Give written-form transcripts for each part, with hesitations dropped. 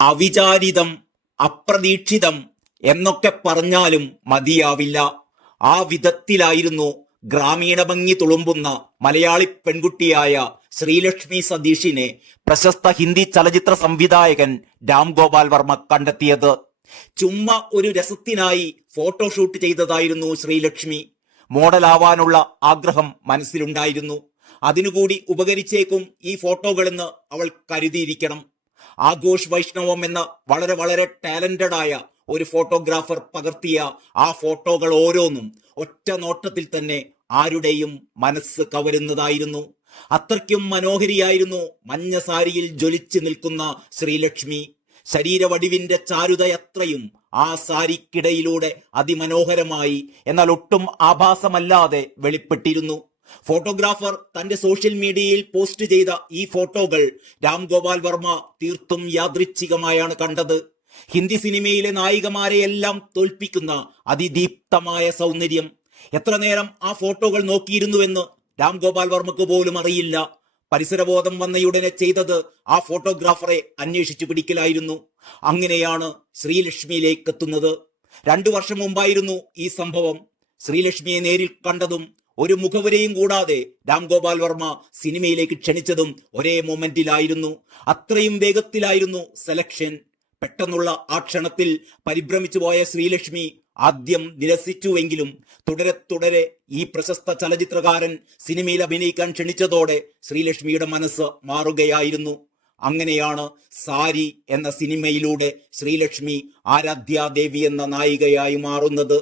അവിചാരിതം, അപ്രതീക്ഷിതം എന്നൊക്കെ പറഞ്ഞാലും മതിയാവില്ല. ആ വിധത്തിലായിരുന്നു ഗ്രാമീണ ഭംഗി തുളുമ്പുന്ന മലയാളി പെൺകുട്ടിയായ ശ്രീലക്ഷ്മി സതീഷിനെ പ്രശസ്ത ഹിന്ദി ചലച്ചിത്ര സംവിധായകൻ രാം ഗോപാൽ വർമ്മ കണ്ടെത്തിയത്. ചുമ്മാ ഒരു രസത്തിനായി ഫോട്ടോഷൂട്ട് ചെയ്തതായിരുന്നു ശ്രീലക്ഷ്മി. മോഡലാവാനുള്ള ആഗ്രഹം മനസ്സിലുണ്ടായിരുന്നു. അതിനുകൂടി ഉപകരിച്ചേക്കും ഈ ഫോട്ടോകളെന്ന് അവൾ കരുതിയിരിക്കണം. ആഘോഷ് വൈഷ്ണവം എന്ന വളരെ വളരെ ടാലന്റഡ് ആയ ഒരു ഫോട്ടോഗ്രാഫർ പകർത്തിയ ആ ഫോട്ടോകൾ ഓരോന്നും ഒറ്റ നോട്ടത്തിൽ തന്നെ ആരുടെയും മനസ്സ് കവരുന്നതായിരുന്നു. അത്രയ്ക്കും മനോഹരിയായിരുന്നു മഞ്ഞ സാരിയിൽ ജ്വലിച്ചു നിൽക്കുന്ന ശ്രീലക്ഷ്മി. ശരീരവടിവിന്റെ ചാരുതയത്രയും ആ സാരിക്കിടയിലൂടെ അതിമനോഹരമായി, എന്നാൽ ഒട്ടും ആഭാസമല്ലാതെ വെളിപ്പെട്ടിരുന്നു. ഫോട്ടോഗ്രാഫർ തന്റെ സോഷ്യൽ മീഡിയയിൽ പോസ്റ്റ് ചെയ്ത ഈ ഫോട്ടോകൾ രാം ഗോപാൽ വർമ്മ തീർത്തും യാദൃച്ഛികമായാണ് കണ്ടത്. ഹിന്ദി സിനിമയിലെ നായികമാരെയെല്ലാം തോൽപ്പിക്കുന്ന അതിദീപ്തമായ സൗന്ദര്യം. എത്ര നേരം ആ ഫോട്ടോകൾ നോക്കിയിരുന്നുവെന്ന് രാം ഗോപാൽ വർമ്മക്ക് പോലും അറിയില്ല. പരിസരബോധം വന്നയുടനെ ചെയ്തത് ആ ഫോട്ടോഗ്രാഫറെ അന്വേഷിച്ചു പിടിക്കലായിരുന്നു. അങ്ങനെയാണ് ശ്രീലക്ഷ്മിയിലേക്ക് എത്തുന്നത്. 2 വർഷം മുമ്പായിരുന്നു ഈ സംഭവം. ശ്രീലക്ഷ്മിയെ നേരിൽ കണ്ടതും ഒരു മുഖവരെയും കൂടാതെ രാം ഗോപാൽ വർമ്മ സിനിമയിലേക്ക് ക്ഷണിച്ചതും ഒരേ മൊമെന്റിലായിരുന്നു. അത്രയും വേഗത്തിലായിരുന്നു സെലക്ഷൻ. പെട്ടെന്നുള്ള ആ ക്ഷണത്തിൽ പരിഭ്രമിച്ചു പോയ ശ്രീലക്ഷ്മി ആദ്യം നിരസിച്ചുവെങ്കിലും തുടരെ തുടരെ ഈ പ്രശസ്ത ചലച്ചിത്രകാരൻ സിനിമയിൽ അഭിനയിക്കാൻ ക്ഷണിച്ചതോടെ ശ്രീലക്ഷ്മിയുടെ മനസ്സ് മാറുകയായിരുന്നു. അങ്ങനെയാണ് സാരി എന്ന സിനിമയിലൂടെ ശ്രീലക്ഷ്മി ആരാധ്യാദേവി എന്ന നായികയായി മാറുന്നത്.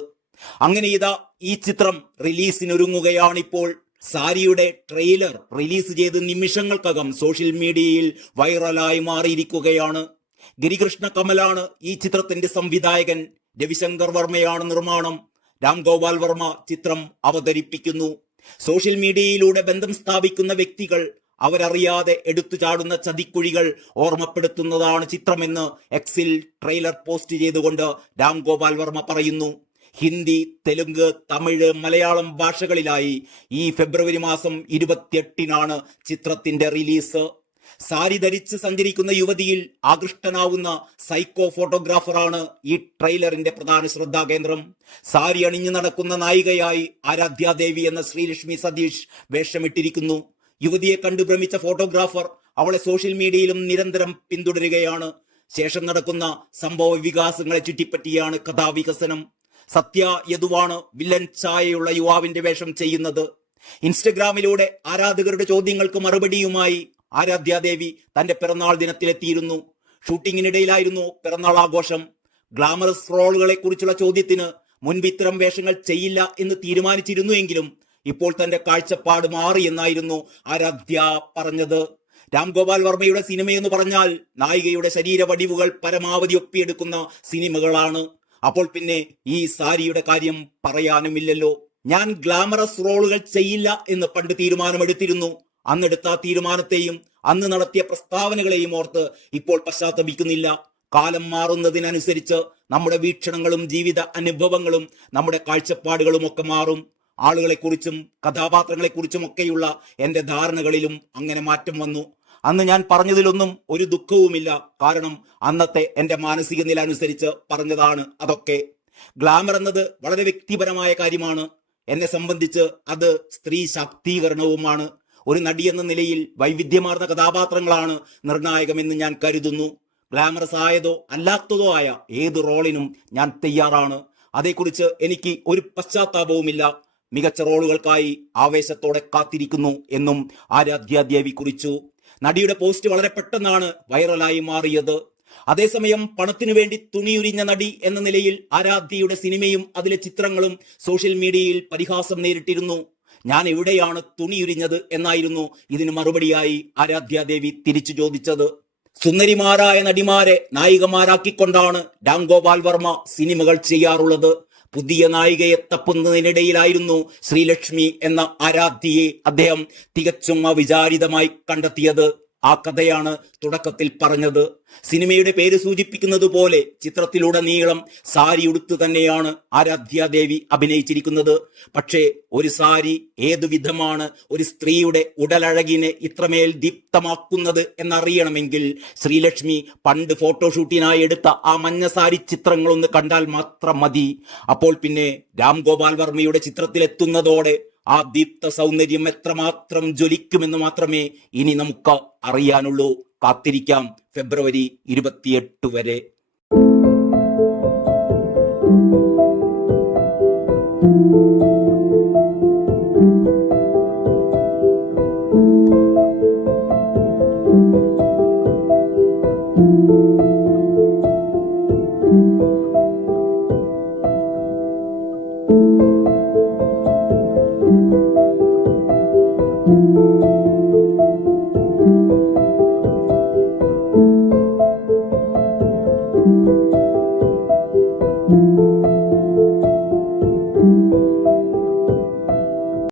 അങ്ങനെ ഇതാ ഈ ചിത്രം റിലീസിനൊരുങ്ങുകയാണിപ്പോൾ. സാരിയുടെ ട്രെയിലർ റിലീസ് ചെയ്ത് നിമിഷങ്ങൾക്കകം സോഷ്യൽ മീഡിയയിൽ വൈറലായി മാറിയിരിക്കുകയാണ്. ഗിരികൃഷ്ണ കമലാണ് ഈ ചിത്രത്തിന്റെ സംവിധായകൻ. രവിശങ്കർ വർമ്മയാണ് നിർമ്മാണം. രാം ഗോപാൽ വർമ്മ ചിത്രം അവതരിപ്പിക്കുന്നു. സോഷ്യൽ മീഡിയയിലൂടെ ബന്ധം സ്ഥാപിക്കുന്ന വ്യക്തികൾ അവരറിയാതെ എടുത്തു ചാടുന്ന ചതിക്കുഴികൾ ഓർമ്മപ്പെടുത്തുന്നതാണ് ചിത്രമെന്ന് എക്സിൽ ട്രെയിലർ പോസ്റ്റ് ചെയ്തുകൊണ്ട് രാം ഗോപാൽ വർമ്മ പറയുന്നു. ഹിന്ദി, തെലുങ്ക്, തമിഴ്, മലയാളം ഭാഷകളിലായി ഈ ഫെബ്രുവരി മാസം 28-നാണ് ചിത്രത്തിന്റെ റിലീസ്. സാരി ധരിച്ച് സഞ്ചരിക്കുന്ന യുവതിയിൽ ആകൃഷ്ടനാവുന്ന സൈക്കോ ഫോട്ടോഗ്രാഫറാണ് ഈ ട്രെയിലറിന്റെ പ്രധാന ശ്രദ്ധാകേന്ദ്രം. സാരി അണിഞ്ഞു നടക്കുന്ന നായികയായി ആരാധ്യാദേവി എന്ന ശ്രീലക്ഷ്മി സതീഷ് വേഷമിട്ടിരിക്കുന്നു. യുവതിയെ കണ്ടു ഭ്രമിച്ച ഫോട്ടോഗ്രാഫർ അവളെ സോഷ്യൽ മീഡിയയിലും നിരന്തരം പിന്തുടരുകയാണ്. ശേഷം നടക്കുന്ന സംഭവ വികാസങ്ങളെ ചുറ്റിപ്പറ്റിയാണ് കഥാവികസനം. സത്യ യദുവാണ് വില്ലൻ ഛായയുള്ള യുവാവിന്റെ വേഷം ചെയ്യുന്നത്. ഇൻസ്റ്റഗ്രാമിലൂടെ ആരാധകരുടെ ചോദ്യങ്ങൾക്ക് മറുപടിയുമായി ആരാധ്യാദേവി തന്റെ പിറന്നാൾ ദിനത്തിലെത്തിയിരുന്നു. ഷൂട്ടിങ്ങിനിടയിലായിരുന്നു പിറന്നാൾ ആഘോഷം. ഗ്ലാമറസ് റോളുകളെ കുറിച്ചുള്ള ചോദ്യത്തിന് മുൻപ് ഇത്തരം വേഷങ്ങൾ ചെയ്യില്ല എന്ന് തീരുമാനിച്ചിരുന്നുവെങ്കിലും ഇപ്പോൾ തന്റെ കാഴ്ചപ്പാട് മാറി എന്നായിരുന്നു ആരാധ്യ പറഞ്ഞത്. രാം ഗോപാൽ വർമ്മയുടെ സിനിമയെന്ന് പറഞ്ഞാൽ നായികയുടെ ശരീരവടിവുകൾ പരമാവധി ഒപ്പിയെടുക്കുന്ന സിനിമകളാണ്. അപ്പോൾ പിന്നെ ഈ സാരിയുടെ കാര്യം പറയാനുമില്ലല്ലോ. ഞാൻ ഗ്ലാമറസ് റോളുകൾ ചെയ്യില്ല എന്ന് പണ്ട് തീരുമാനമെടുത്തിരുന്നു. അന്നെടുത്ത തീരുമാനത്തെയും അന്ന് നടത്തിയ പ്രസ്താവനകളെയും ഓർത്ത് ഇപ്പോൾ പശ്ചാത്തപിക്കുന്നില്ല. കാലം മാറുന്നതിനനുസരിച്ച് നമ്മുടെ വീക്ഷണങ്ങളും ജീവിത അനുഭവങ്ങളും നമ്മുടെ കാഴ്ചപ്പാടുകളും ഒക്കെ മാറും. ആളുകളെക്കുറിച്ചും കഥാപാത്രങ്ങളെക്കുറിച്ചും ഒക്കെയുള്ള എൻ്റെ ധാരണകളിലും അങ്ങനെ മാറ്റം വന്നു. അന്ന് ഞാൻ പറഞ്ഞതിലൊന്നും ഒരു ദുഃഖവുമില്ല. കാരണം അന്നത്തെ എൻ്റെ മാനസിക നില അനുസരിച്ച് പറഞ്ഞതാണ് അതൊക്കെ. ഗ്ലാമർ എന്നത് വളരെ വ്യക്തിപരമായ കാര്യമാണ്. എന്നെ സംബന്ധിച്ച് അത് സ്ത്രീ ശാക്തീകരണവുമാണ്. ഒരു നടി എന്ന നിലയിൽ വൈവിധ്യമാർന്ന കഥാപാത്രങ്ങളാണ് നിർണായകമെന്ന് ഞാൻ കരുതുന്നു. ഗ്ലാമറസ് ആയതോ അല്ലാത്തതോ ആയ ഏത് റോളിനും ഞാൻ തയ്യാറാണ്. അതേക്കുറിച്ച് എനിക്ക് ഒരു പശ്ചാത്താപവുമില്ല. മികച്ച റോളുകൾക്കായി ആവേശത്തോടെ കാത്തിരിക്കുന്നു എന്നും ആരാധ്യാദേവി കുറിച്ചു. നടിയുടെ പോസ്റ്റ് വളരെ പെട്ടെന്നാണ് വൈറലായി മാറിയത്. അതേസമയം പണത്തിനു വേണ്ടി തുണിയുരിഞ്ഞ നടി എന്ന നിലയിൽ ആരാധ്യയുടെ സിനിമയും അതിലെ ചിത്രങ്ങളും സോഷ്യൽ മീഡിയയിൽ പരിഹാസം നേരിട്ടിരുന്നു. ഞാൻ എവിടെയാണ് തുണിയുരിഞ്ഞത് എന്നായിരുന്നു ഇതിന് മറുപടിയായി ആരാധ്യാദേവി തിരിച്ചു ചോദിച്ചത്. സുന്ദരിമാരായ നടിമാരെ നായികമാരാക്കിക്കൊണ്ടാണ് രാം ഗോപാൽ വർമ്മ സിനിമകൾ ചെയ്യാറുള്ളത്. പുതിയ നായികയെ തപ്പുന്നതിനിടയിലായിരുന്നു ശ്രീലക്ഷ്മി എന്ന ആരാധ്യയെ അദ്ദേഹം തികച്ചും അവിചാരിതമായി കണ്ടെത്തിയത്. ആ കഥയാണ് തുടക്കത്തിൽ പറഞ്ഞത്. സിനിമയുടെ പേര് സൂചിപ്പിക്കുന്നത് പോലെ ചിത്രത്തിലുടനീളം സാരി ഉടുത്തു തന്നെയാണ് ആരാധ്യാദേവി അഭിനയിച്ചിരിക്കുന്നത്. പക്ഷേ ഒരു സാരി ഏതു വിധമാണ് ഒരു സ്ത്രീയുടെ ഉടലഴകിനെ ഇത്രമേൽ ദീപ്തമാക്കുന്നത് എന്നറിയണമെങ്കിൽ ശ്രീലക്ഷ്മി പണ്ട് ഫോട്ടോഷൂട്ടിനായി എടുത്ത ആ മഞ്ഞ സാരി ചിത്രങ്ങളൊന്ന് കണ്ടാൽ മാത്രം മതി. അപ്പോൾ പിന്നെ രാം ഗോപാൽ വർമ്മയുടെ ചിത്രത്തിലെത്തുന്നതോടെ ആ ദീപ്ത സൗന്ദര്യം എത്രമാത്രം ജ്വലിക്കുമെന്ന് മാത്രമേ ഇനി നമുക്ക് അറിയാനുള്ളൂ. കാത്തിരിക്കാം ഫെബ്രുവരി 28 വരെ.